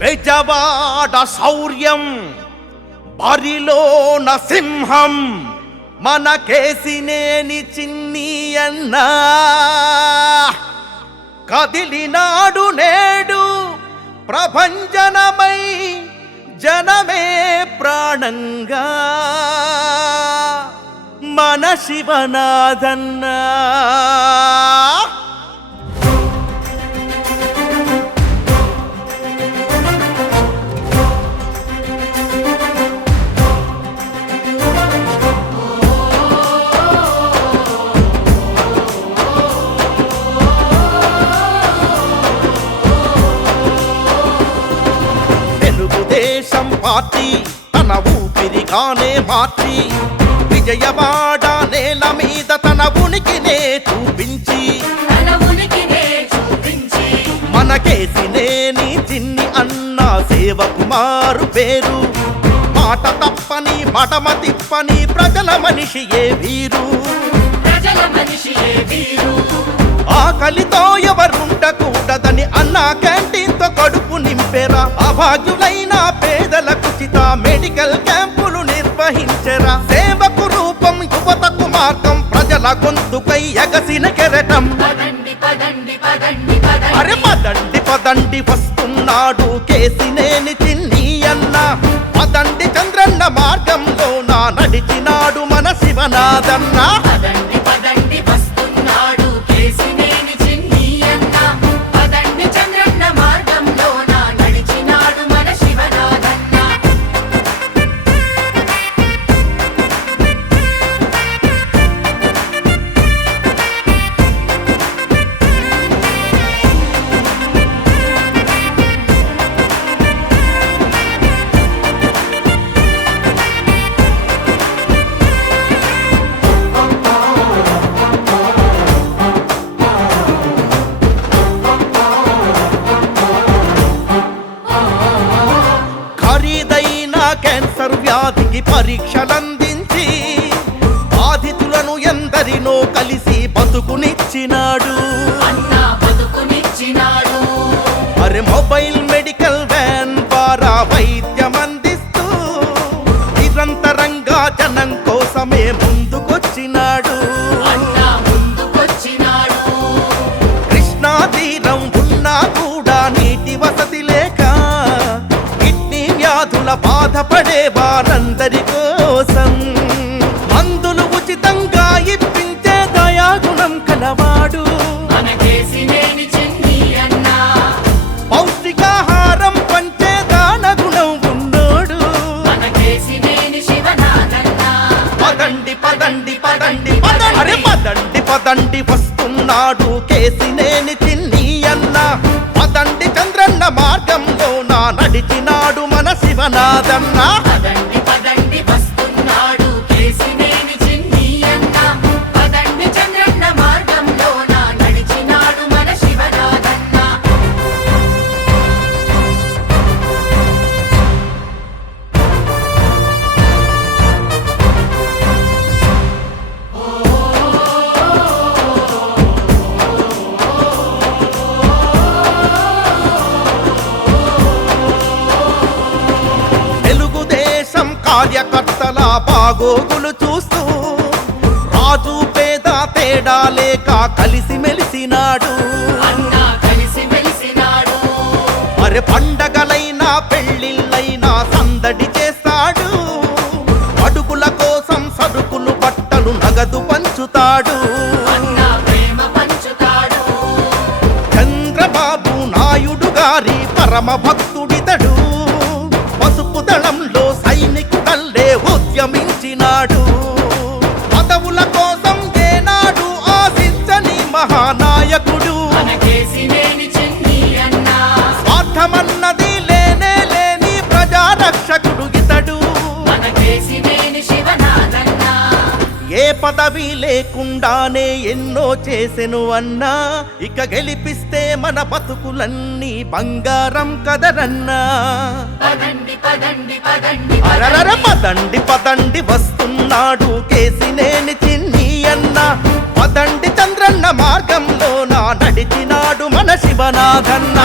బెజవాడ శౌర్యం బరిలోన సింహం మన కేసినేని చిన్ని అన్నా కదిలినాడు నేడు ప్రభంజనమై జనమే ప్రాణంగా మన శివనాథన్నా తెలుగుదేశం పార్టీ తన ఊపిరిగానే మార్చి విజయవాడ నేల మీద తన ఉనికినే చూపించి మన కేసినేని చిన్ని అన్న సేవకు మారు పేరు మాట తప్పని మడమ తిప్పని ప్రజల మనిషియే వీరు ఆకలితో ఎవరుండకూడదని అన్న క్యాంటీన్తో కడుపు నింపెరా అభాగ్యులైన పేదలకు ఉచిత మెడికల్ క్యాంపులు నిర్వహించెరా సేవకు రూపం యువతకు మార్గం ప్రజల గొంతుకై ఎగసిన కెరటం అరే పదండి పదండి వస్తున్నాడు కేసినేని చిన్ని అన్న పదండి చంద్రన్న మార్గంలో నా నడిచినాడు మన శివనాథన్న క్యాన్సర్ వ్యాధికి పరీక్షలందించి బాధితులను ఎందరినో కలిసి బతుకునిచ్చినాడు అరే మొబైల్ మెడికల్ వ్యాన్ ద్వారా వైద్యం అందిస్తూ నిరంతరంగా జనం కోసమే ముందుకొచ్చినాడు కృష్ణా తీరం ఉన్నా కూడా నీటి వసతి లేక బాధపడే వారందరి కోసం మందులు ఉచితంగా ఇప్పించే దయాగుణం కలవాడు పౌష్టికాహారం పంచే దాన గుణం ఉన్నోడు పదండి పదండి పదండి అరే పదండి పదండి వస్తున్నాడు కేసినేని చిన్ని అన్న పదండి చంద్రన్న మార్గంలో నా నడిచినాడు మన శివనాథన్న కార్యకర్తల బాగోగులు చూస్తూ రాజు పేద తేడా లేక కలిసి మెలిసినాడు అరే పండగలైనా పెళ్లిళ్ళైనా సందడి చేస్తాడు అడుగుల కోసం సరుకులు బట్టలు నగదు పంచుతాడు చంద్రబాబు నాయుడు గారి పరమ భక్తుడితడు పసుపు దళంలో సైనికుడల్లే ఉద్యమించినాడు పదవుల కోసం ఏనాడు ఆశించని మహానాయకుడు స్వార్థమన్నది లేనే లేని ప్రజారక్షకుడు ఇతడు ఏ పదవి లేకుండానే ఎన్నో చేసెను అన్నా ఇక గెలిపిస్తే మన బతుకులన్నీ బంగారం కదరన్నా అరరర పదండి పదండి వస్తున్నాడు కేసినేని చిన్ని అన్న పదండి చంద్రన్న మార్గంలో నా నడిచినాడు మన శివనాథన్న